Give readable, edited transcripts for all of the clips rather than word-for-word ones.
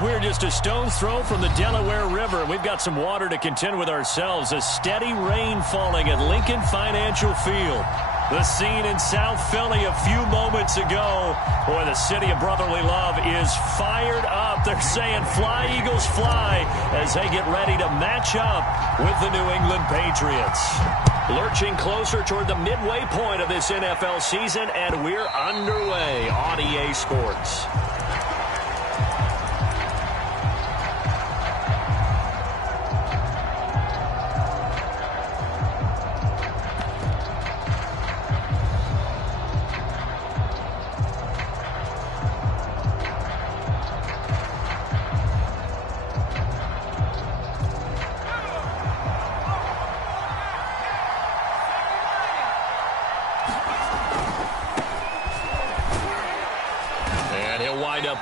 We're just a stone's throw from the Delaware River. We've got some water to contend with ourselves. A steady rain falling at Lincoln Financial Field. The scene in South Philly a few moments ago. Boy, the city of brotherly love is fired up. They're saying, "Fly, Eagles, fly," as they get ready to match up with the New England Patriots. Lurching closer toward the midway point of this NFL season, and we're underway on EA Sports.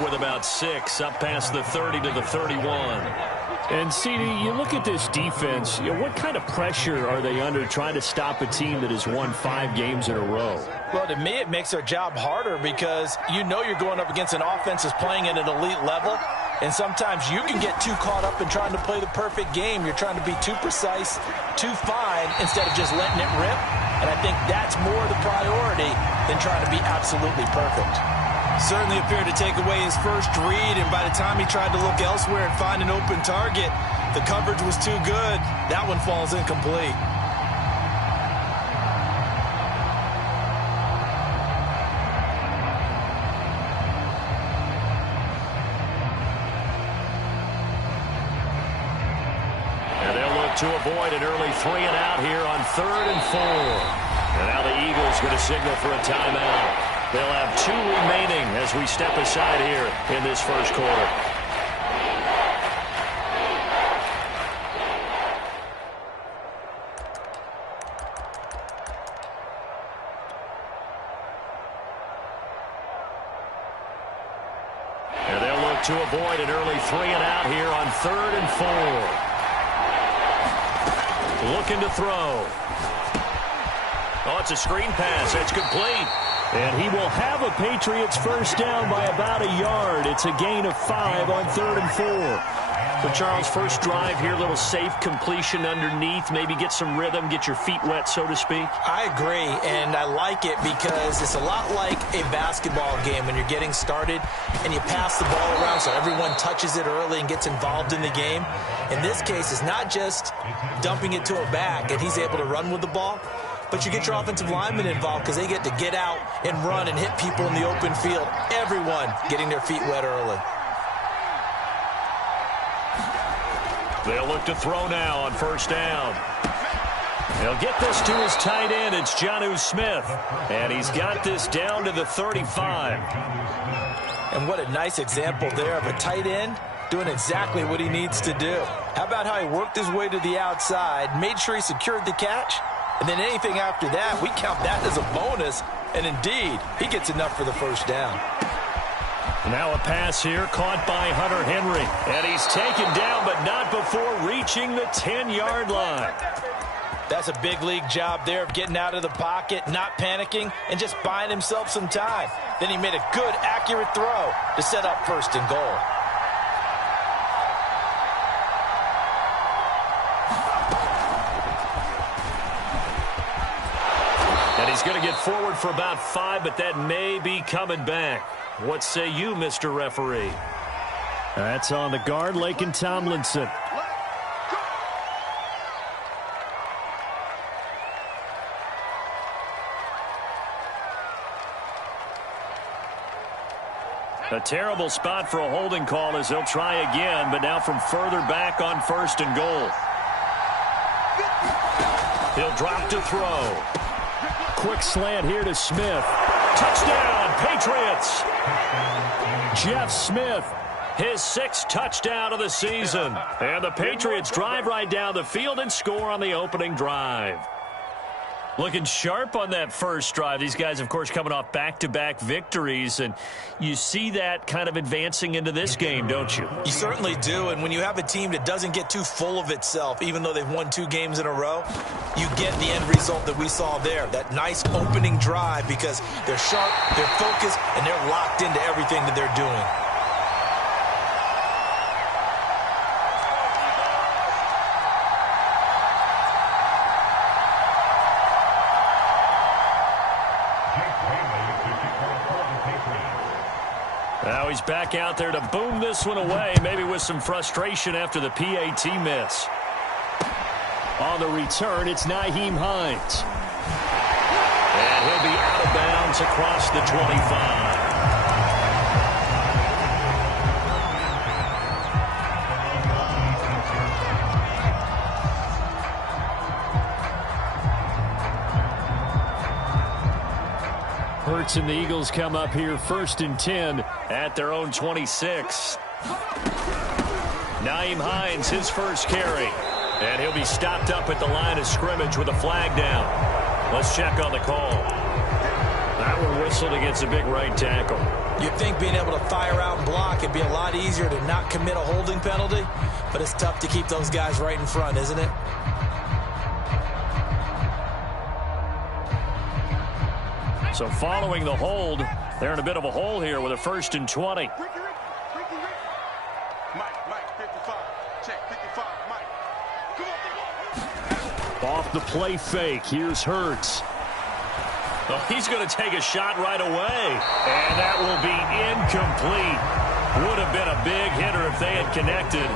With about 6, up past the 30 to the 31. And, CD, you look at this defense, what kind of pressure are they under trying to stop a team that has won 5 games in a row? Well, to me, it makes their job harder because you know you're going up against an offense that's playing at an elite level, and sometimes you can get too caught up in trying to play the perfect game. You're trying to be too precise, too fine, instead of just letting it rip, and I think that's more the priority than trying to be absolutely perfect. Certainly appeared to take away his first read, and by the time he tried to look elsewhere and find an open target, the coverage was too good. That one falls incomplete. And they'll look to avoid an early 3 and out here on 3rd and 4. And now the Eagles going to signal for a timeout. They'll have 2 remaining as we step aside here in this first quarter. And they'll look to avoid an early 3 and out here on 3rd and 4. Looking to throw. Oh, it's a screen pass. It's complete. And he will have a Patriots first down by about a yard. It's a gain of 5 on 3rd and 4. So, Charles, first drive here, little safe completion underneath. Maybe get some rhythm, get your feet wet, so to speak. I agree, and I like it because it's a lot like a basketball game when you're getting started and you pass the ball around so everyone touches it early and gets involved in the game. In this case, it's not just dumping it to a back and he's able to run with the ball, but you get your offensive linemen involved because they get to get out and run and hit people in the open field. Everyone getting their feet wet early. They'll look to throw now on first down. He'll get this to his tight end. It's Jonnu Smith. And he's got this down to the 35. And what a nice example there of a tight end doing exactly what he needs to do. How about how he worked his way to the outside, made sure he secured the catch, and then anything after that, we count that as a bonus. And indeed, he gets enough for the first down. Now a pass here caught by Hunter Henry. And he's taken down, but not before reaching the 10-yard line. That's a big league job there of getting out of the pocket, not panicking, and just buying himself some time. Then he made a good, accurate throw to set up 1st and goal. And he's going to get forward for about 5, but that may be coming back. What say you, Mr. Referee? That's on the guard, Laken Tomlinson. A terrible spot for a holding call as they'll try again, but now from further back on 1st and goal. He'll drop to throw. Quick slant here to Smith. Touchdown, Patriots! Jeff Smith, his 6th touchdown of the season. And the Patriots drive right down the field and score on the opening drive. Looking sharp on that first drive. These guys, of course, coming off back-to-back victories, and you see that kind of advancing into this game, don't you? You certainly do, and when you have a team that doesn't get too full of itself, even though they've won 2 games in a row, you get the end result that we saw there, that nice opening drive, because they're sharp, they're focused, and they're locked into everything that they're doing. Now he's back out there to boom this one away, maybe with some frustration after the PAT miss. On the return, it's Nyheim Hines. And he'll be out of bounds across the 25. Hurts and the Eagles come up here 1st and 10 at their own 26. Nyheim Hines, his first carry. And he'll be stopped up at the line of scrimmage with a flag down. Let's check on the call. That one whistled against a big right tackle. You'd think being able to fire out and block it'd be a lot easier to not commit a holding penalty, but it's tough to keep those guys right in front, isn't it? So following the hold, they're in a bit of a hole here with a 1st and 20. Off the play fake, here's Hurts. Oh, he's going to take a shot right away, and that will be incomplete. Would have been a big hitter if they had connected.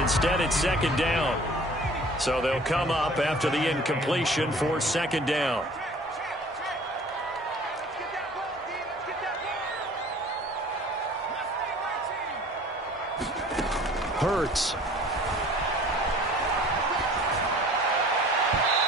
Instead, it's 2nd down. So they'll come up after the incompletion for 2nd down. Hurts.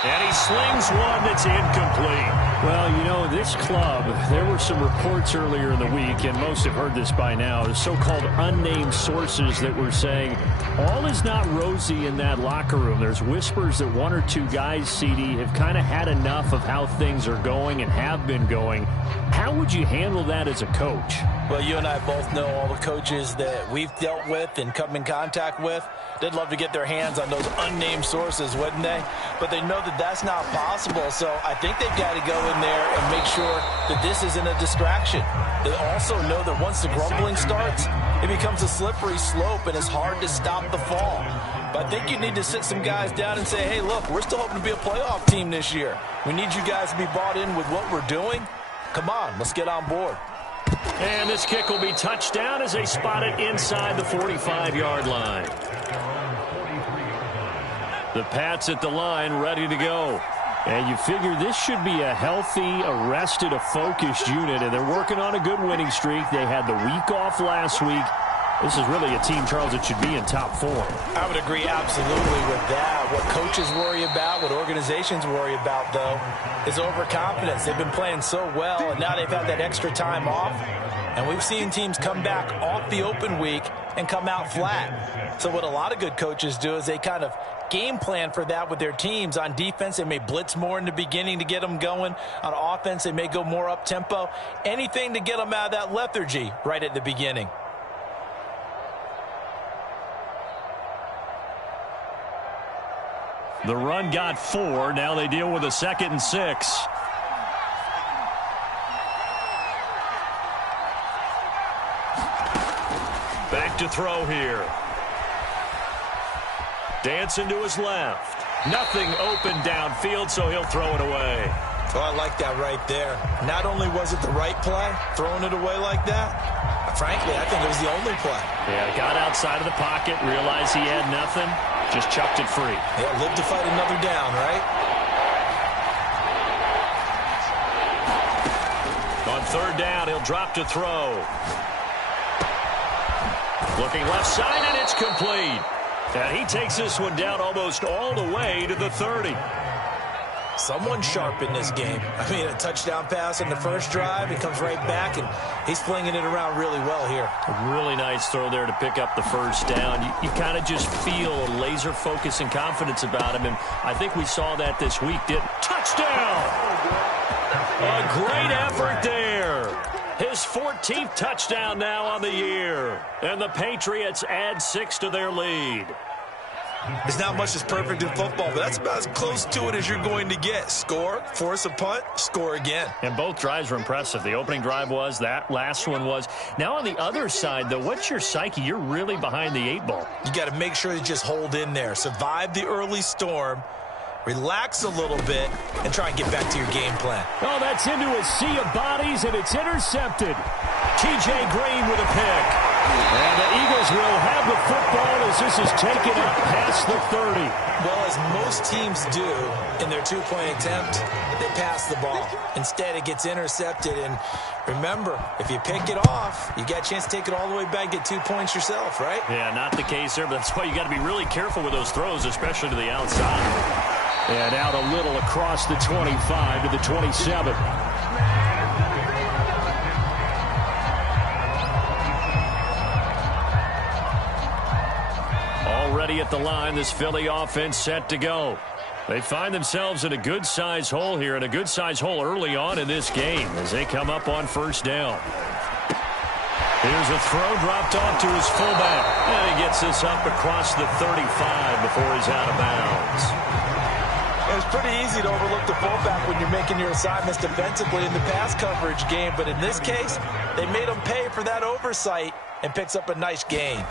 And he slings one that's incomplete. Well, you know, this club, there were some reports earlier in the week, and most have heard this by now, the so-called unnamed sources that were saying all is not rosy in that locker room. There's whispers that 1 or 2 guys, CD, have kind of had enough of how things are going and have been going. How would you handle that as a coach? Well, you and I both know all the coaches that we've dealt with and come in contact with. They'd love to get their hands on those unnamed sources, wouldn't they? But they know that that's not possible, so I think they've got to go in there and make sure that this isn't a distraction. They also know that once the grumbling starts, it becomes a slippery slope and it's hard to stop the fall. But I think you need to sit some guys down and say, hey, look, we're still hoping to be a playoff team this year. We need you guys to be bought in with what we're doing. Come on, let's get on board. And this kick will be touchdown as they spot it inside the 45-yard line. The Pats at the line, ready to go. And you figure this should be a healthy, arrested, a focused unit, and they're working on a good winning streak. They had the week off last week. This is really a team, Charles, that should be in top form. I would agree absolutely with that. What coaches worry about, what organizations worry about, though, is overconfidence. They've been playing so well, and now they've had that extra time off. And we've seen teams come back off the open week and come out flat. So what a lot of good coaches do is they kind of game plan for that with their teams. On defense, they may blitz more in the beginning to get them going. On offense, they may go more up-tempo. Anything to get them out of that lethargy right at the beginning. The run got 4. Now they deal with a 2nd and 6. Back to throw here. Dancing to his left. Nothing open downfield, so he'll throw it away. Oh, I like that right there. Not only was it the right play, throwing it away like that, frankly, I think it was the only play. Yeah, got outside of the pocket, realized he had nothing, just chucked it free. Yeah, live to fight another down, right? On 3rd down, he'll drop to throw. Looking left side, and it's complete. And he takes this one down almost all the way to the 30. Someone sharp in this game. I mean, a touchdown pass in the first drive. He comes right back, and he's flinging it around really well here. A really nice throw there to pick up the first down. You kind of just feel a laser focus and confidence about him, and I think we saw that this week. Touchdown! A great effort there. His 14th touchdown now on the year. And the Patriots add 6 to their lead. There's not much that's perfect in football, but that's about as close to it as you're going to get. Score, force a punt, score again. And both drives were impressive. The opening drive was, that last one was. Now on the other side, though, what's your psyche? You're really behind the 8 ball. You got to make sure you just hold in there. Survive the early storm. Relax a little bit and try and get back to your game plan. Oh, that's into a sea of bodies, and it's intercepted. T.J. Green with a pick. And the Eagles will have the football as this is taken up past the 30. Well, as most teams do in their two-point attempt, they pass the ball. Instead, it gets intercepted. And remember, if you pick it off, you got a chance to take it all the way back, get 2 points yourself, right? Yeah, not the case there, but that's why you got to be really careful with those throws, especially to the outside. And out a little across the 25 to the 27. Already at the line, this Philly offense set to go. They find themselves in a good-sized hole here, and a good-sized hole early on in this game as they come up on first down. Here's a throw dropped off to his fullback. And he gets this up across the 35 before he's out of bounds. It's pretty easy to overlook the fullback when you're making your assignments defensively in the pass coverage game. But in this case, they made him pay for that oversight and picks up a nice gain.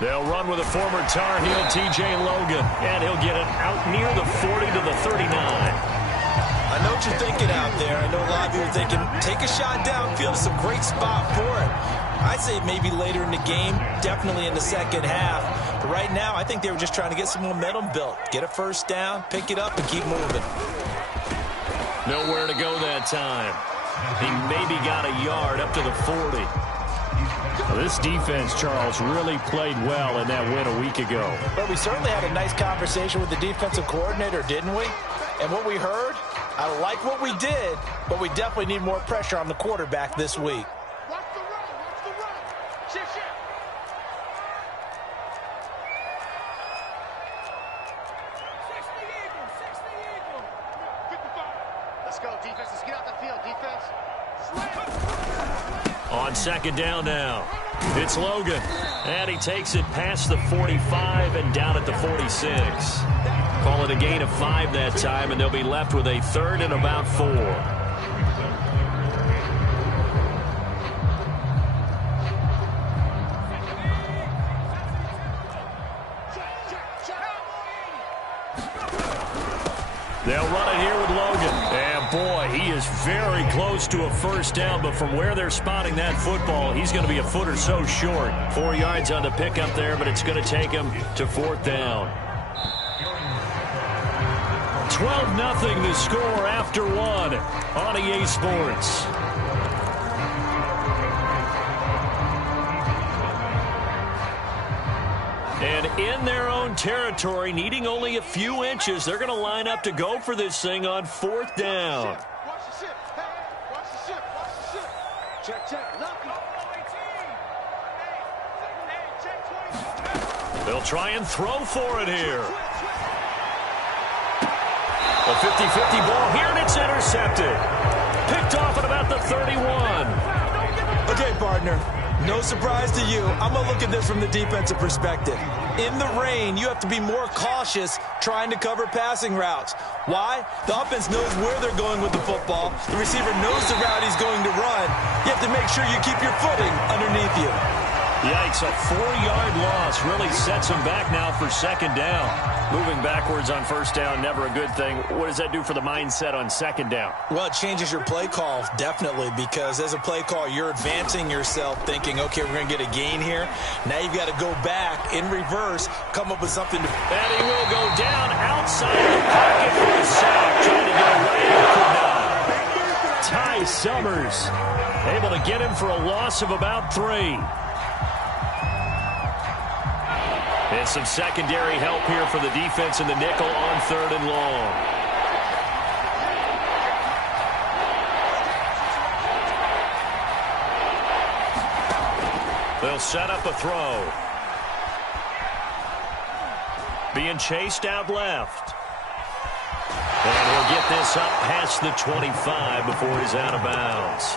They'll run with a former Tar Heel, T.J. Logan, and he'll get it out near the 40 to the 39. I know what you're thinking out there. I know a lot of you are thinking, take a shot downfield. It's a great spot for it. I'd say maybe later in the game, definitely in the second half. But right now, I think they were just trying to get some momentum built. Get a first down, pick it up, and keep moving. Nowhere to go that time. He maybe got a yard up to the 40. Well, this defense, Charles, really played well in that win a week ago. But we certainly had a nice conversation with the defensive coordinator, didn't we? And what we heard, I like what we did, but we definitely need more pressure on the quarterback this week. Watch the run, watch the run. Shift, shift. 60 Eagles, 60 Eagles. 55. Let's go, defense. Let's get out the field, defense. On second down now, it's Logan. And he takes it past the 45 and down at the 46. Call it a gain of 5 that time, and they'll be left with a third and about 4. They'll run it here with Logan. And boy, he is very close to a first down, but from where they're spotting that football, he's going to be a foot or so short. 4 yards on the pickup there, but it's going to take him to fourth down. 12-0 the score after 1 on EA Sports. And in their own territory, needing only a few inches, they're going to line up to go for this thing on fourth down. Watch the ship. Hey, watch the ship. Watch the ship. Check, check. Lucky. They'll try and throw for it here. A 50-50 ball here, and it's intercepted. Picked off at about the 31. Okay, partner. No surprise to you. I'm going to look at this from the defensive perspective. In the rain, you have to be more cautious trying to cover passing routes. Why? The offense knows where they're going with the football. The receiver knows the route he's going to run. You have to make sure you keep your footing underneath you. Yikes, a 4-yard loss really sets him back now for second down. Moving backwards on first down, never a good thing. What does that do for the mindset on second down? Well, it changes your play call, definitely, because as a play call, you're advancing yourself thinking, okay, we're going to get a gain here. Now you've got to go back in reverse, come up with something to... And he will go down outside the pocket for a sack. Trying to get away, could not. Ty Summers able to get him for a loss of about 3. And some secondary help here for the defense in the nickel on third and long. They'll set up a throw. Being chased out left. And he'll get this up past the 25 before he's out of bounds.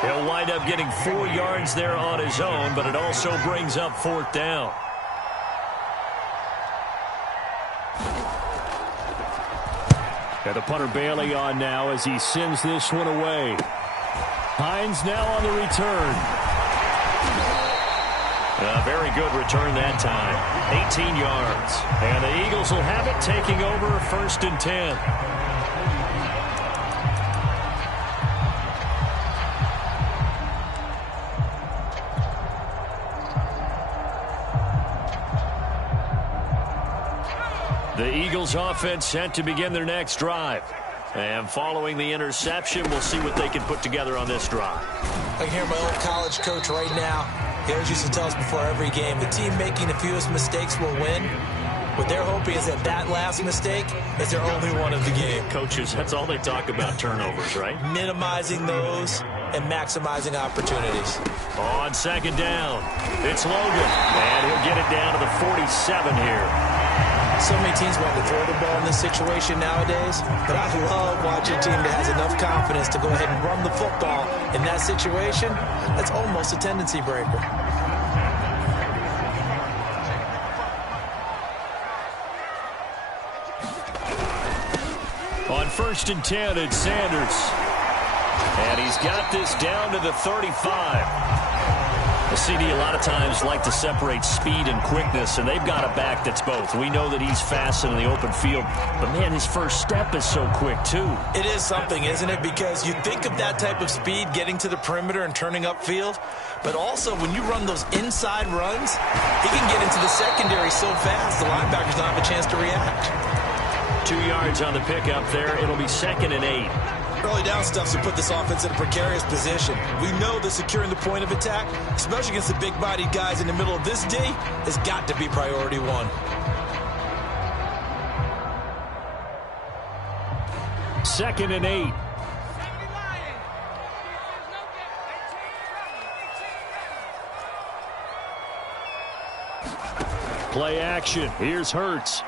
He'll wind up getting 4 yards there on his own, but it also brings up fourth down. And the punter Bailey on now as he sends this one away. Hines now on the return. A very good return that time. 18 yards. And the Eagles will have it, taking over first and 10. The Eagles offense set to begin their next drive. And following the interception, we'll see what they can put together on this drive. I can hear my old college coach right now. He always used to tell us before every game, the team making the fewest mistakes will win. What they're hoping is that that last mistake is their only one of the game. Coaches, that's all they talk about, turnovers, right? Minimizing those and maximizing opportunities. On second down, it's Logan, and he'll get it down to the 47 here. So many teams want to throw the ball in this situation nowadays, but I love watching a team that has enough confidence to go ahead and run the football in that situation. That's almost a tendency breaker. On 1st and 10, it's Sanders. And he's got this down to the 35. The CD a lot of times like to separate speed and quickness, and they've got a back that's both. We know that he's fast in the open field, but, man, his first step is so quick, too. It is something, isn't it? Because you think of that type of speed getting to the perimeter and turning upfield, but also when you run those inside runs, he can get into the secondary so fast the linebackers don't have a chance to react. 2 yards on the pickup there. It'll be 2nd and 8. Early down stuffs will put this offense in a precarious position. We know that securing the point of attack, especially against the big-bodied guys in the middle of this D, has got to be priority one. 2nd and 8. Play action. Here's Hurts.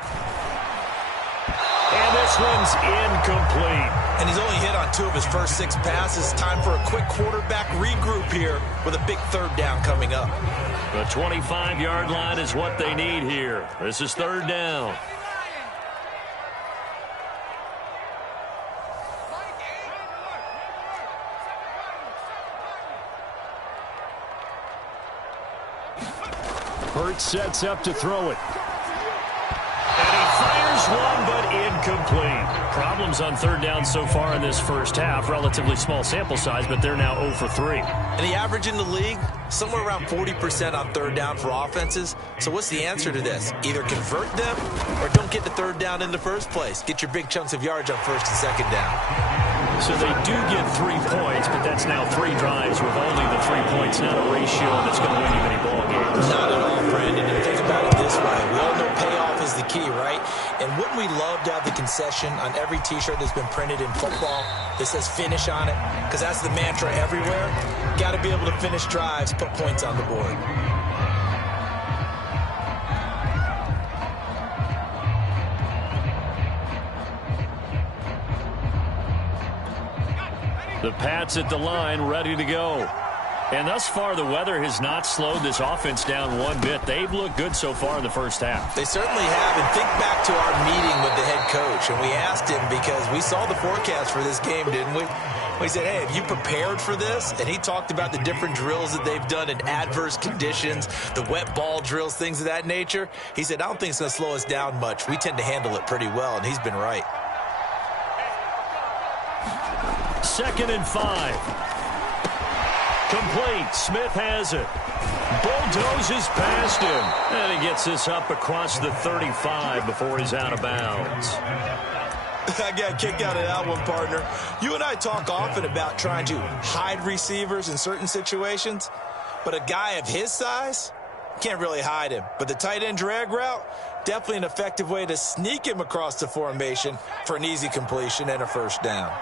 And this one's incomplete. And he's only hit on 2 of his first 6 passes. Time for a quick quarterback regroup here with a big 3rd down coming up. The 25-yard line is what they need here. This is 3rd down. Hurts sets up to throw it. And he fires one, but incomplete. Problems on 3rd down so far in this first half. Relatively small sample size, but they're now 0 for 3. And the average in the league, somewhere around 40% on 3rd down for offenses. So what's the answer to this? Either convert them or don't get the 3rd down in the first place. Get your big chunks of yards on 1st and 2nd down. So they do get 3 points, but that's now 3 drives with only the 3 points. Not a ratio that's going to win you many ball games. Not at all, Brandon. And think about it this way. We all know payoff is the key, right? And wouldn't we love to have the concession on every T-shirt that's been printed in football that says finish on it? Because that's the mantra everywhere. Got to be able to finish drives, put points on the board. The Pats at the line, ready to go. And thus far, the weather has not slowed this offense down one bit. They've looked good so far in the first half. They certainly have. And think back to our meeting with the head coach. And we asked him because we saw the forecast for this game, didn't we? We said, hey, have you prepared for this? And he talked about the different drills that they've done in adverse conditions, the wet ball drills, things of that nature. He said, I don't think it's going to slow us down much. We tend to handle it pretty well, and he's been right. 2nd and 5. Complete. Smith has it. Bulldozes past him. And he gets this up across the 35 before he's out of bounds. I got a kick out of that one, partner. You and I talk often about trying to hide receivers in certain situations, but a guy of his size can't really hide him. But the tight end drag route, definitely an effective way to sneak him across the formation for an easy completion and a 1st down.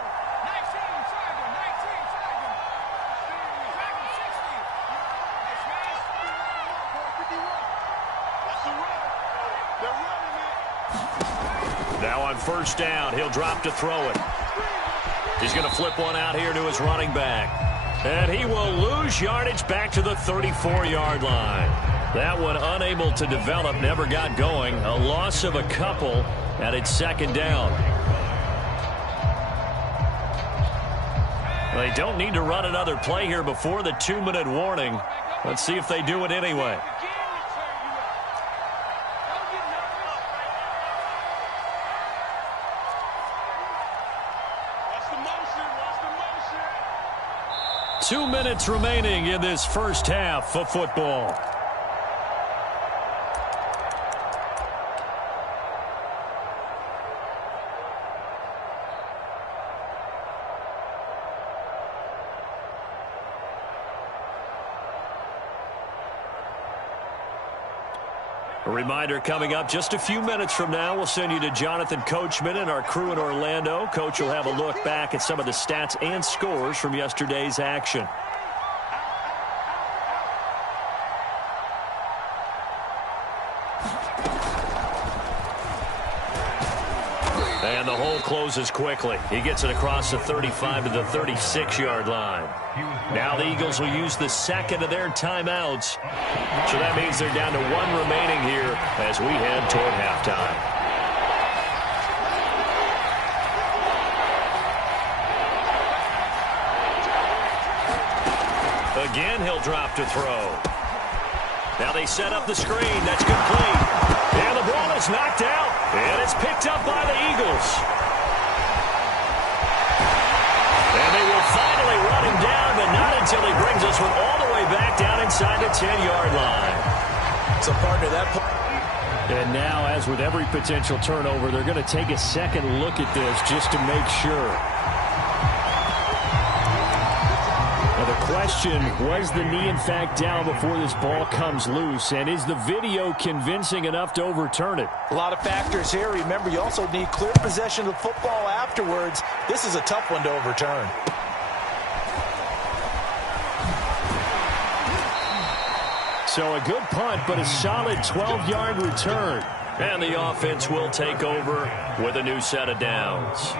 Now on 1st down, he'll drop to throw it. He's going to flip one out here to his running back. And he will lose yardage back to the 34-yard line. That one unable to develop, never got going. A loss of a couple, and it's 2nd down. They don't need to run another play here before the 2-minute warning. Let's see if they do it anyway. Watch 2 minutes remaining in this first half of football. A reminder coming up just a few minutes from now, we'll send you to Jonathan Coachman and our crew in Orlando. Coach will have a look back at some of the stats and scores from yesterday's action. And the hole closes quickly. He gets it across the 35 to the 36-yard line. Now the Eagles will use the second of their timeouts. So that means they're down to one remaining here as we head toward halftime. Again, he'll drop to throw. Now they set up the screen. That's complete. And the ball is knocked out. And it's picked up by the Eagles. And they will finally run him down, but not until he brings us one all the way back down inside the 10-yard line. So, partner, that... And now, as with every potential turnover, they're going to take a second look at this just to make sure. Now the question, was the knee in fact down before this ball comes loose? And is the video convincing enough to overturn it? A lot of factors here. Remember, you also need clear possession of the football afterwards. This is a tough one to overturn. So a good punt, but a solid 12-yard return. And the offense will take over with a new set of downs.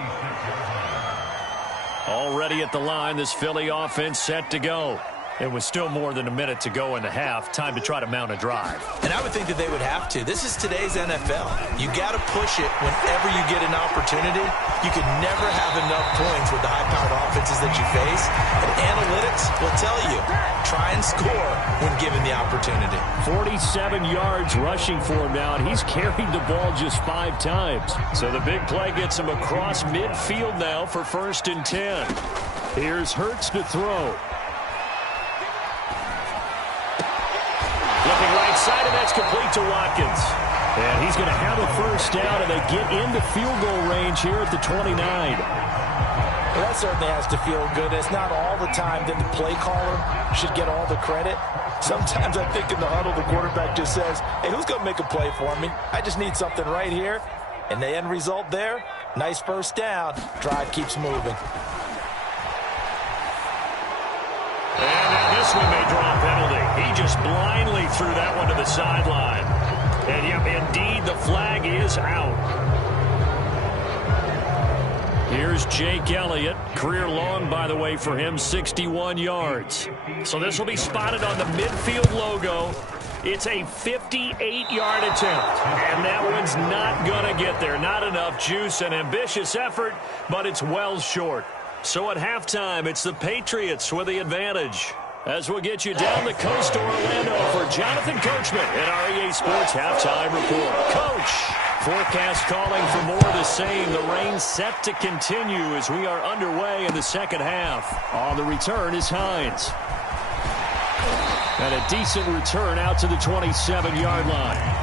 Already at the line, this Philly offense set to go. And with still more than a minute to go in the half, time to try to mount a drive. And I would think that they would have to. This is today's NFL. You got to push it whenever you get an opportunity. You can never have enough points with the high-powered offenses that you face. And analytics will tell you, try and score when given the opportunity. 47 yards rushing for him now, and he's carried the ball just 5 times. So the big play gets him across midfield now for 1st and 10. Here's Hurts to throw. Looking right side, and that's complete to Watkins. And he's going to have a first down, and they get into field goal range here at the 29. Well, that certainly has to feel good. It's not all the time that the play caller should get all the credit. Sometimes I think in the huddle, the quarterback just says, hey, who's going to make a play for me? I just need something right here. And the end result there, nice first down. Drive keeps moving. And now this one may draw a penalty. He just blindly threw that one to the sideline. And yep, indeed, the flag is out. Here's Jake Elliott. Career long, by the way, for him, 61 yards. So this will be spotted on the midfield logo. It's a 58-yard attempt. And that one's not going to get there. Not enough juice, an ambitious effort, but it's well short. So at halftime, it's the Patriots with the advantage. As we'll get you down the coast to Orlando for Jonathan Coachman at our EA Sports Halftime Report. Coach, forecast calling for more of the same. The rain set to continue as we are underway in the second half. On the return is Hines. And a decent return out to the 27-yard line.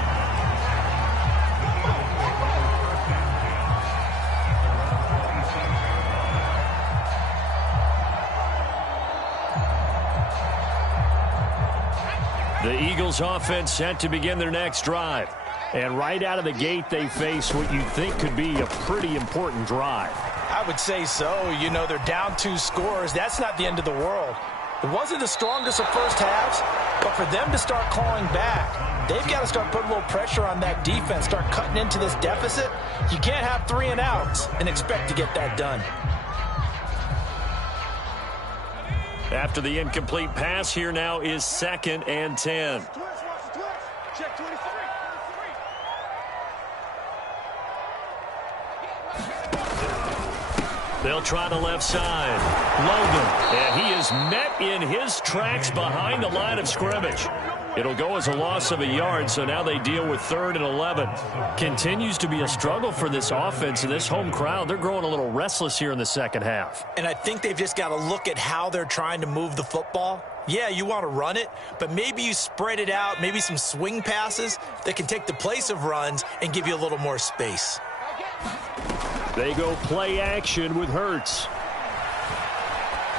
The Eagles offense set to begin their next drive. And right out of the gate, they face what you think could be a pretty important drive. I would say so. You know, they're down 2 scores. That's not the end of the world. It wasn't the strongest of first halves, but for them to start clawing back, they've got to start putting a little pressure on that defense, start cutting into this deficit. You can't have 3 and outs and expect to get that done. After the incomplete pass, here now is 2nd and 10. Check 23. They'll try the left side. Logan. And he is met in his tracks behind the line of scrimmage. It'll go as a loss of a yard, so now they deal with 3rd and 11. Continues to be a struggle for this offense and this home crowd. They're growing a little restless here in the second half. And I think they've just got to look at how they're trying to move the football. Yeah, you want to run it, but maybe you spread it out, maybe some swing passes that can take the place of runs and give you a little more space. They go play action with Hurts.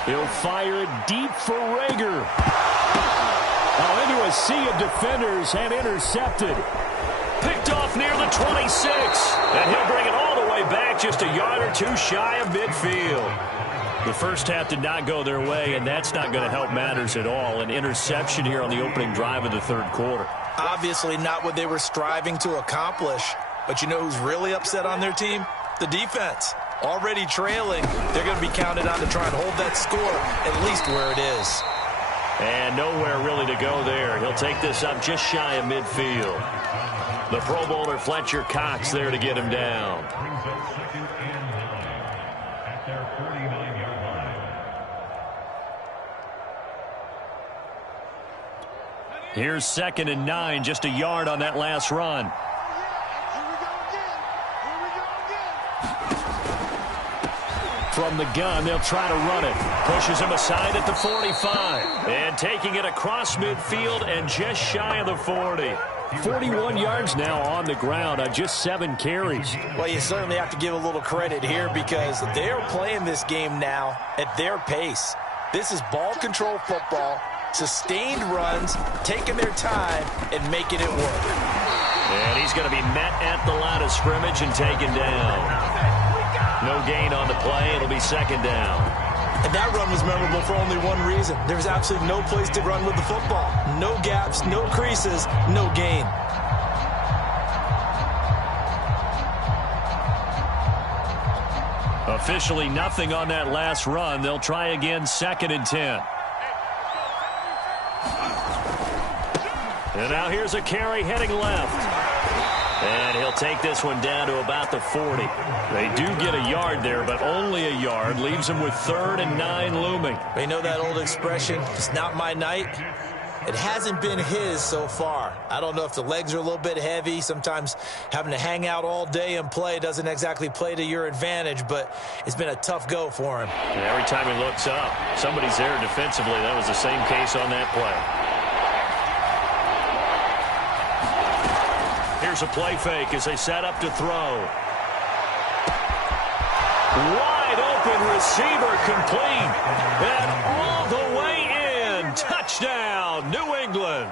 He'll fire it deep for Rager. Oh, into a sea of defenders and intercepted. Picked off near the 26. And he'll bring it all the way back just a yard or two shy of midfield. The first half did not go their way, and that's not going to help matters at all. An interception here on the opening drive of the third quarter. Obviously not what they were striving to accomplish. But you know who's really upset on their team? The defense. Already trailing, they're going to be counted on to try and hold that score at least where it is. And nowhere really to go there. He'll take this up just shy of midfield. The Pro Bowler Fletcher Cox there to get him down. Here's 2nd and 9, just a yard on that last run. From the gun, they'll try to run it. Pushes him aside at the 45. And taking it across midfield and just shy of the 40. 41 yards now on the ground on just 7 carries. Well, you certainly have to give a little credit here because they're playing this game now at their pace. This is ball control football, sustained runs, taking their time, and making it work. And he's going to be met at the line of scrimmage and taken down. No gain on the play. It'll be 2nd down. And that run was memorable for only one reason. There was absolutely no place to run with the football. No gaps, no creases, no gain. Officially nothing on that last run. They'll try again 2nd and 10. And now here's a carry heading left. And he'll take this one down to about the 40. They do get a yard there, but only a yard. Leaves them with 3rd and 9 looming. They know that old expression, it's not my night. It hasn't been his so far. I don't know if the legs are a little bit heavy. Sometimes having to hang out all day and play doesn't exactly play to your advantage, but it's been a tough go for him. And every time he looks up, somebody's there defensively. That was the same case on that play. Here's a play fake as they set up to throw. Wide open receiver complete. And all the way in. Touchdown, New England.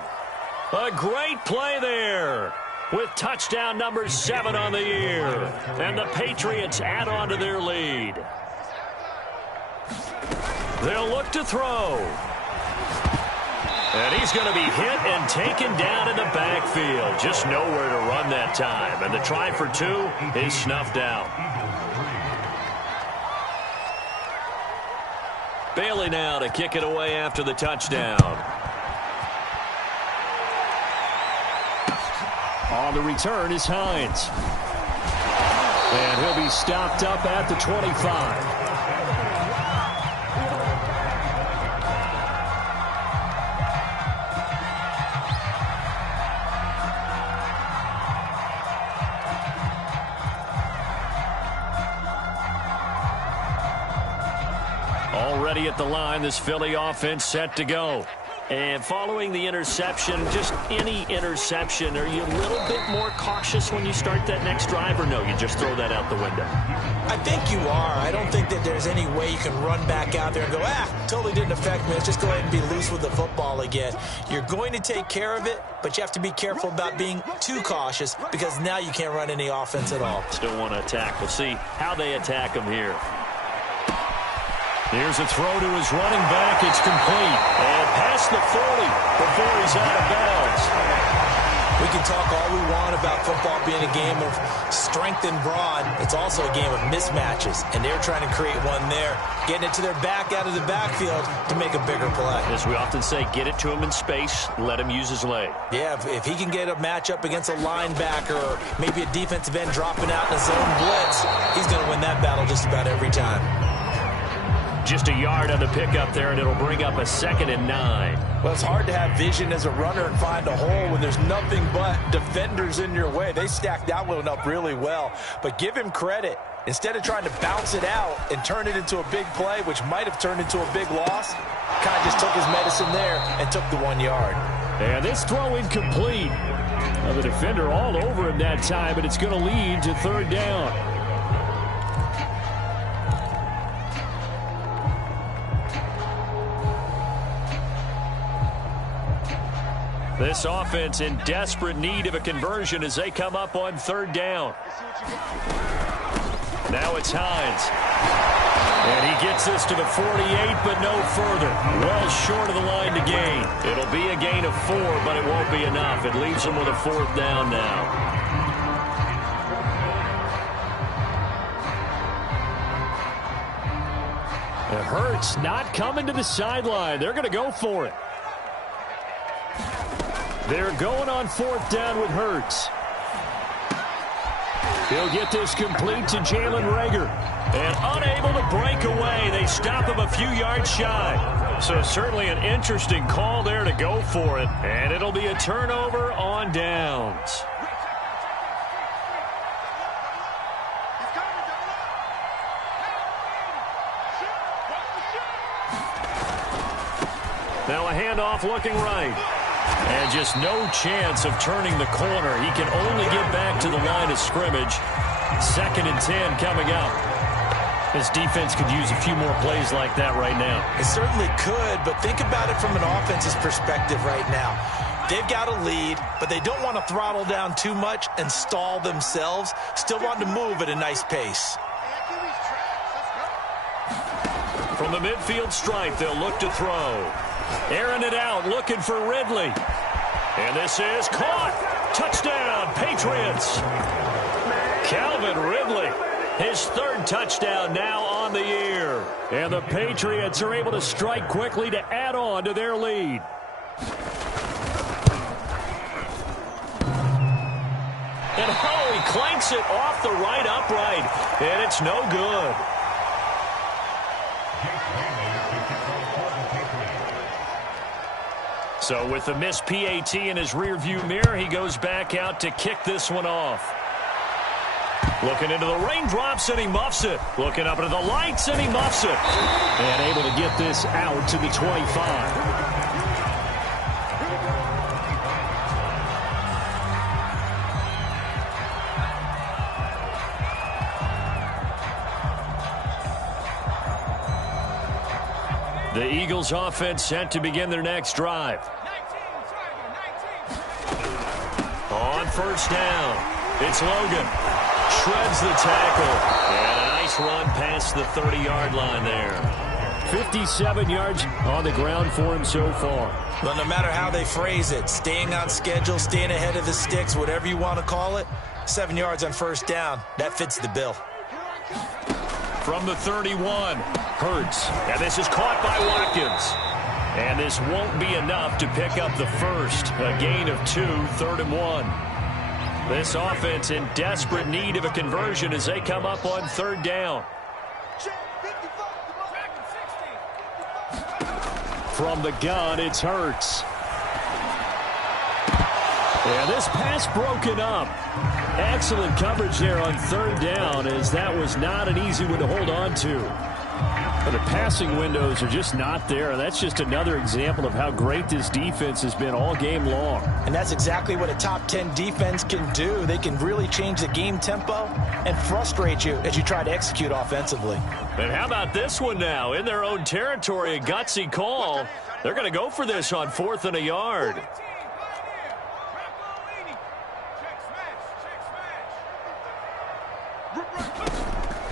A great play there with touchdown number 7 on the year. And the Patriots add on to their lead. They'll look to throw. And he's going to be hit and taken down in the backfield. Just nowhere to run that time. And the try for 2 is snuffed out. Bailey now to kick it away after the touchdown. On the return is Hines. And he'll be stopped up at the 25. Already at the line, this Philly offense set to go. And following the interception, just any interception, are you a little bit more cautious when you start that next drive, or no, you just throw that out the window? I think you are. I don't think that there's any way you can run back out there and go, totally didn't affect me. Let's just go ahead and be loose with the football again. You're going to take care of it, but you have to be careful about being too cautious because now you can't run any offense at all. Still want to attack. We'll see how they attack them here. Here's a throw to his running back. It's complete. And past the 40 before he's out of bounds. We can talk all we want about football being a game of strength and brawn. It's also a game of mismatches, and they're trying to create one there, getting it to their back out of the backfield to make a bigger play. As we often say, get it to him in space, let him use his leg. Yeah, if he can get a matchup against a linebacker or maybe a defensive end dropping out in a zone blitz, he's going to win that battle just about every time. Just a yard on the pickup there, and it'll bring up a 2nd and 9. Well, it's hard to have vision as a runner and find a hole when there's nothing but defenders in your way. They stacked that one up really well. But give him credit. Instead of trying to bounce it out and turn it into a big play, which might have turned into a big loss, kind of just took his medicine there and took the 1 yard. And this throw incomplete. Well, the defender all over him that time, but it's going to lead to 3rd down. This offense in desperate need of a conversion as they come up on third down. Now it's Hines. And he gets this to the 48, but no further. Well short of the line to gain. It'll be a gain of 4, but it won't be enough. It leaves them with a fourth down now. It hurts not coming to the sideline. They're going to go for it. They're going on fourth down with Hurts. He'll get this complete to Jalen Reagor. And unable to break away, they stop him a few yards shy. So certainly an interesting call there to go for it. And it'll be a turnover on downs. Now a handoff looking right. And just no chance of turning the corner. He can only get back to the line of scrimmage. 2nd and 10 coming up. This defense could use a few more plays like that right now. It certainly could, but think about it from an offense's perspective right now. They've got a lead, but they don't want to throttle down too much and stall themselves. Still want to move at a nice pace. From the midfield stripe, they'll look to throw. Airing it out, looking for Ridley. And this is caught. Touchdown, Patriots. Calvin Ridley, his 3rd touchdown now on the year. And the Patriots are able to strike quickly to add on to their lead. And he clanks it off the right upright. And it's no good. So with the missed PAT in his rearview mirror, he goes back out to kick this one off. Looking into the raindrops, and he muffs it. Looking up into the lights, and he muffs it. And able to get this out to the 25. The Eagles offense set to begin their next drive. On first down, it's Logan. Shreds the tackle. And a nice run past the 30-yard line there. 57 yards on the ground for him so far. Well, no matter how they phrase it, staying on schedule, staying ahead of the sticks, whatever you want to call it, 7 yards on first down, that fits the bill. From the 31, Hurts. And this is caught by Watkins. And this won't be enough to pick up the first. A gain of 2, 3rd and 1. This offense in desperate need of a conversion as they come up on third down. From the gun, it's Hurts. And this pass broken up. Excellent coverage there on third down, as that was not an easy one to hold on to. But the passing windows are just not there. That's just another example of how great this defense has been all game long. And that's exactly what a top 10 defense can do. They can really change the game tempo and frustrate you as you try to execute offensively. And how about this one now? In their own territory, a gutsy call. They're going to go for this on 4th and a yard.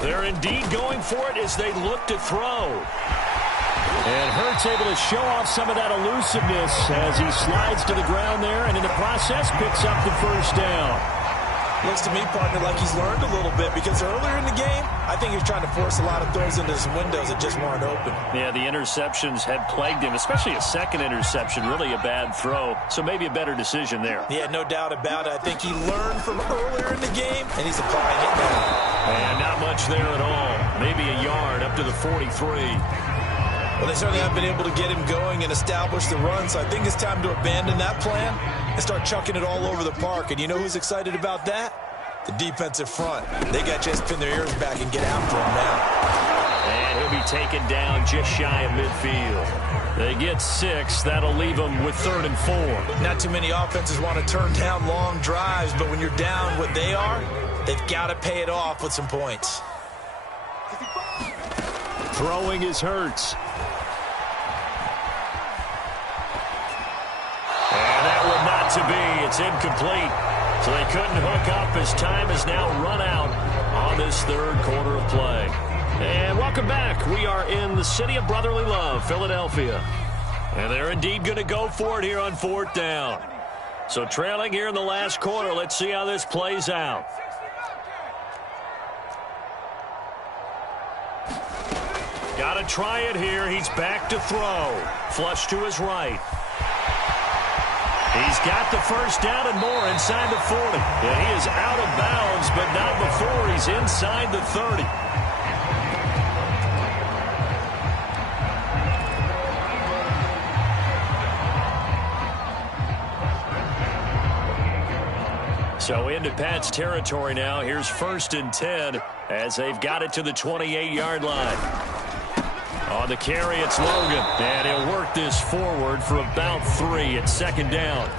They're indeed going for it as they look to throw. And Hurts able to show off some of that elusiveness as he slides to the ground there, and in the process picks up the first down. Looks to me, partner, like he's learned a little bit, because earlier in the game, I think he was trying to force a lot of throws into some windows that just weren't open. Yeah, the interceptions had plagued him, especially a second interception, really a bad throw. So maybe a better decision there. Yeah, no doubt about it. I think he learned from earlier in the game, and he's applying it now. And not much there at all. Maybe a yard up to the 43. Well, they certainly haven't been able to get him going and establish the run, so I think it's time to abandon that plan and start chucking it all over the park. And you know who's excited about that? The defensive front. They got just pin their ears back and get after him now. And he'll be taken down just shy of midfield. They get 6. That'll leave them with 3rd and 4. Not too many offenses want to turn down long drives, but when you're down what they are, they've got to pay it off with some points. Throwing is Hurts. And that will to be. It's incomplete. So they couldn't hook up as time has now run out on this third quarter of play. And welcome back. We are in the city of brotherly love, Philadelphia. And they're indeed going to go for it here on fourth down. So trailing here in the last quarter. Let's see how this plays out. Got to try it here. He's back to throw. Flush to his right. He's got the first down and more inside the 40. And he is out of bounds, but not before he's inside the 30. So into Pat's territory now. Here's 1st and 10 as they've got it to the 28-yard line. On the carry, it's Logan. And he'll work this forward for about 3 at 2nd down.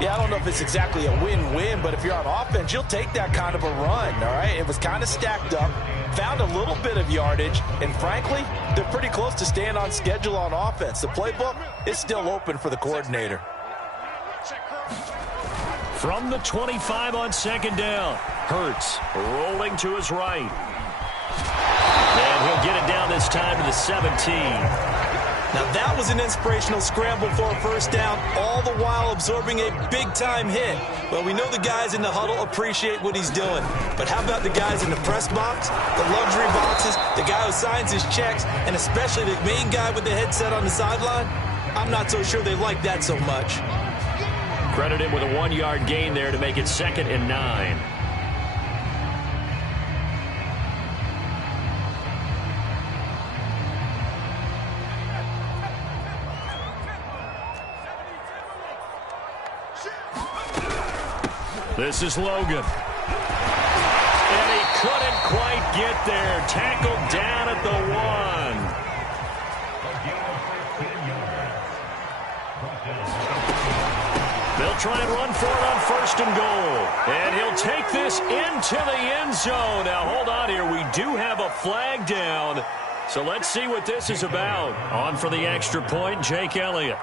Yeah, I don't know if it's exactly a win-win, but if you're on offense, you'll take that kind of a run, all right? It was kind of stacked up, found a little bit of yardage, and frankly, they're pretty close to staying on schedule on offense. The playbook is still open for the coordinator. From the 25 on 2nd down, Hurts rolling to his right. And he'll get it down this time to the 17. Now that was an inspirational scramble for a first down, all the while absorbing a big-time hit. Well, we know the guys in the huddle appreciate what he's doing. But how about the guys in the press box, the luxury boxes, the guy who signs his checks, and especially the main guy with the headset on the sideline? I'm not so sure they like that so much. Credit him with a 1-yard gain there to make it 2nd and 9. This is Logan. And he couldn't quite get there. Tackled down at the 1. They'll try and run for it on 1st and goal. And he'll take this into the end zone. Now, hold on here. We do have a flag down. So let's see what this is about. On for the extra point, Jake Elliott.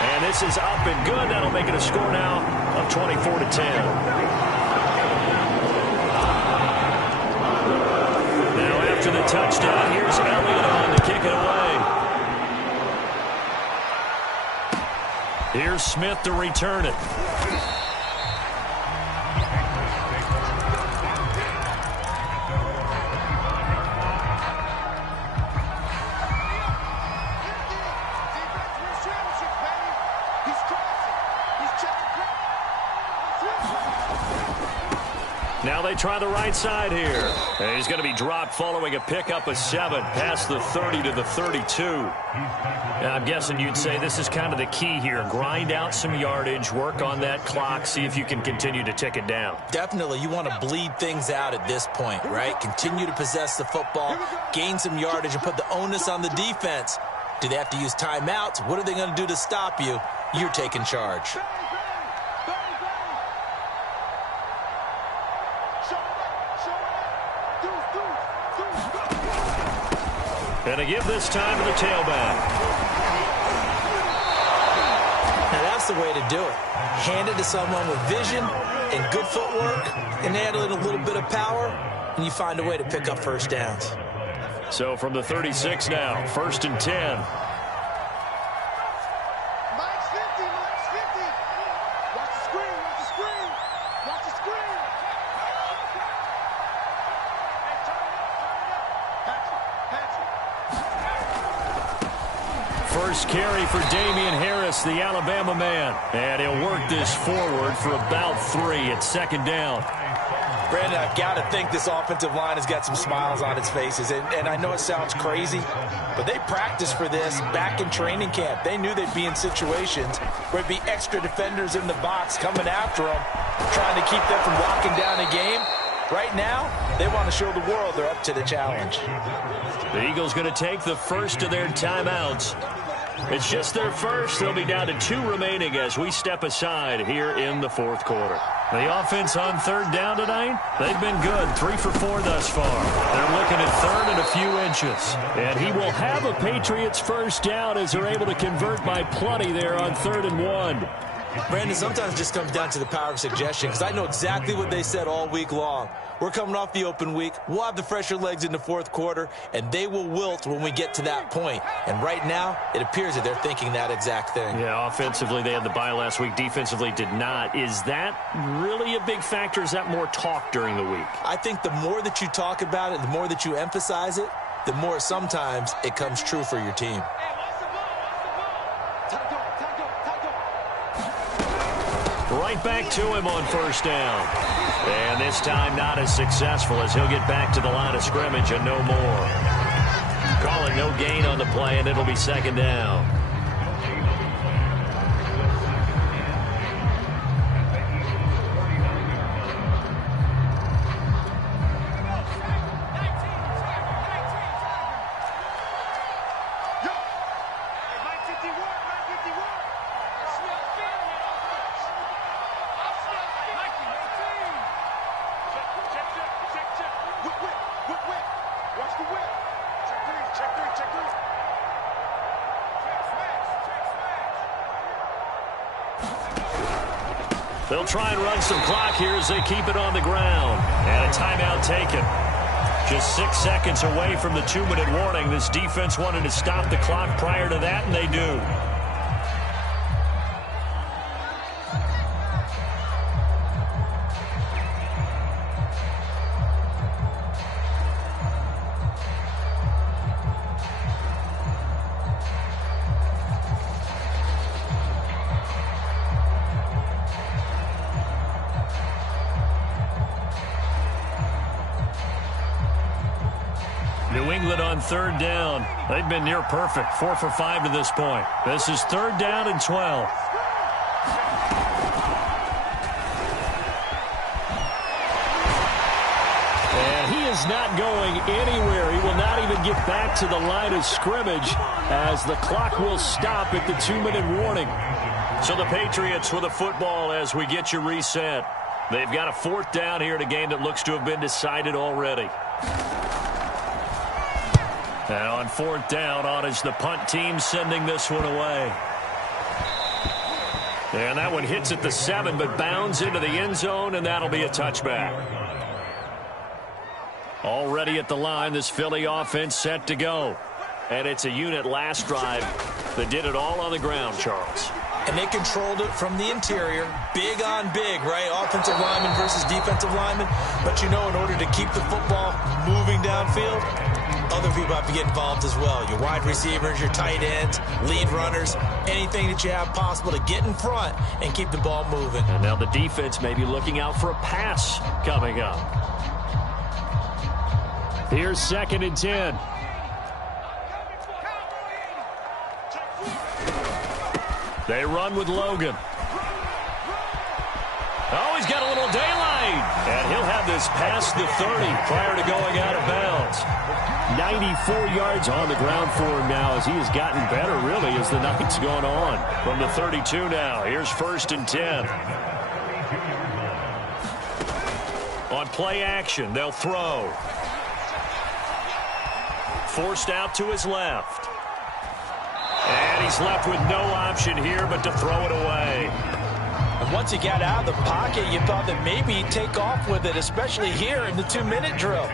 And this is up and good. That'll make it a score now of 24-10. Now after the touchdown, here's Elliott on to kick it away. Here's Smith to return it. Now they try the right side here. And he's going to be dropped following a pickup of 7 past the 30 to the 32. Now, I'm guessing you'd say this is kind of the key here. Grind out some yardage, work on that clock, see if you can continue to tick it down. Definitely. You want to bleed things out at this point, right? Continue to possess the football, gain some yardage, and put the onus on the defense. Do they have to use timeouts? What are they going to do to stop you? You're taking charge. And to give this time to the tailback. Now that's the way to do it. Hand it to someone with vision and good footwork and add in a little bit of power, and you find a way to pick up first downs. So from the 36 now, 1st and 10. First carry for Damian Harris, the Alabama man. And he'll work this forward for about 3 at 2nd down. Brandon, I've got to think this offensive line has got some smiles on its faces. And I know it sounds crazy, but they practiced for this back in training camp. They knew they'd be in situations where there'd be extra defenders in the box coming after them, trying to keep them from locking down a game. Right now, they want to show the world they're up to the challenge. The Eagles going to take the first of their timeouts. It's just their first. They'll be down to 2 remaining as we step aside here in the 4th quarter. The offense on third down tonight, they've been good. 3 for 4 thus far. They're looking at third and a few inches. And he will have a Patriots first down as they're able to convert by plenty there on 3rd and 1. Brandon, sometimes it just comes down to the power of suggestion, because I know exactly what they said all week long. We're coming off the open week. We'll have the fresher legs in the fourth quarter, and they will wilt when we get to that point. And right now, it appears that they're thinking that exact thing. Yeah, offensively, they had the bye last week. Defensively, did not. Is that really a big factor? Is that more talk during the week? I think the more that you talk about it, the more that you emphasize it, the more sometimes it comes true for your team. Right back to him on first down. And this time not as successful as he'll get back to the line of scrimmage and no more. Calling no gain on the play, and it'll be 2nd down. They'll try and run some clock here as they keep it on the ground. And a timeout taken. Just 6 seconds away from the 2-minute warning. This defense wanted to stop the clock prior to that, and they do. New England on 3rd down. They've been near perfect. 4 for 5 to this point. This is 3rd down and 12. And he is not going anywhere. He will not even get back to the line of scrimmage as the clock will stop at the 2-minute warning. So the Patriots with a football as we get you reset. They've got a 4th down here in a game that looks to have been decided already. And on 4th down, on is the punt team sending this one away. And that one hits at the 7, but bounds into the end zone, and that'll be a touchback. Already at the line, this Philly offense set to go. And it's a unit last drive that did it all on the ground, Charles. And they controlled it from the interior. Big on big, right? Offensive lineman versus defensive lineman. But you know, in order to keep the football moving downfield, other people have to get involved as well. Your wide receivers, your tight ends, lead runners, anything that you have possible to get in front and keep the ball moving. And now the defense may be looking out for a pass coming up. Here's 2nd and 10. They run with Logan. Oh, he's got a little daylight. And he'll have this past the 30 prior to going out of bounds. 94 yards on the ground for him now as he has gotten better, really, as the night's gone on. From the 32 now, here's 1st and 10. On play action, they'll throw. Forced out to his left. And he's left with no option here but to throw it away. And once he got out of the pocket, you thought that maybe he'd take off with it, especially here in the 2-minute drill.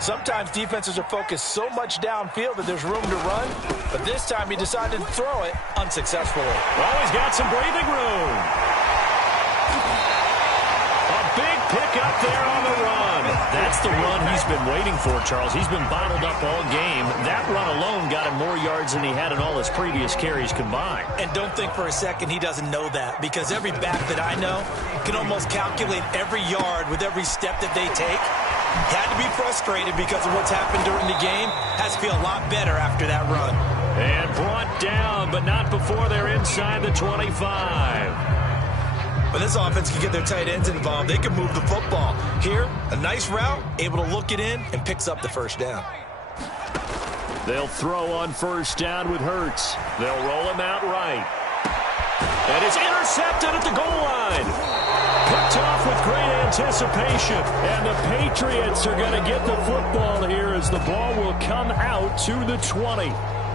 Sometimes defenses are focused so much downfield that there's room to run, but this time he decided to throw it unsuccessfully. Well, he's got some breathing room. A big pickup there on the run. That's the run he's been waiting for, Charles. He's been bottled up all game. That run alone got him more yards than he had in all his previous carries combined. And don't think for a second he doesn't know that, because every back that I know can almost calculate every yard with every step that they take. He had to be frustrated because of what's happened during the game. Has to feel a lot better after that run. And brought down, but not before they're inside the 25. When this offense can get their tight ends involved, they can move the football. Here, a nice route, able to look it in, and picks up the 1st down. They'll throw on 1st down with Hurts. They'll roll him out right. And it's intercepted at the goal line. Picked off with great anticipation. And the Patriots are going to get the football here as the ball will come out to the 20.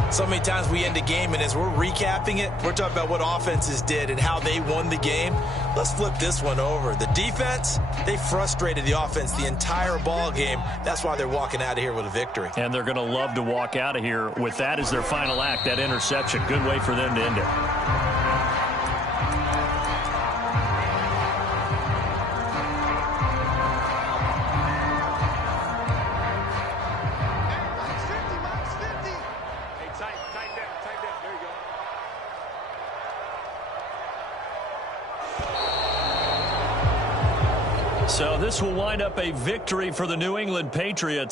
So many times we end a game, and as we're recapping it, we're talking about what offenses did and how they won the game. Let's flip this one over. The defense, they frustrated the offense the entire ball game. That's why they're walking out of here with a victory. And they're going to love to walk out of here with that as their final act, that interception. Good way for them to end it. So this will wind up a victory for the New England Patriots.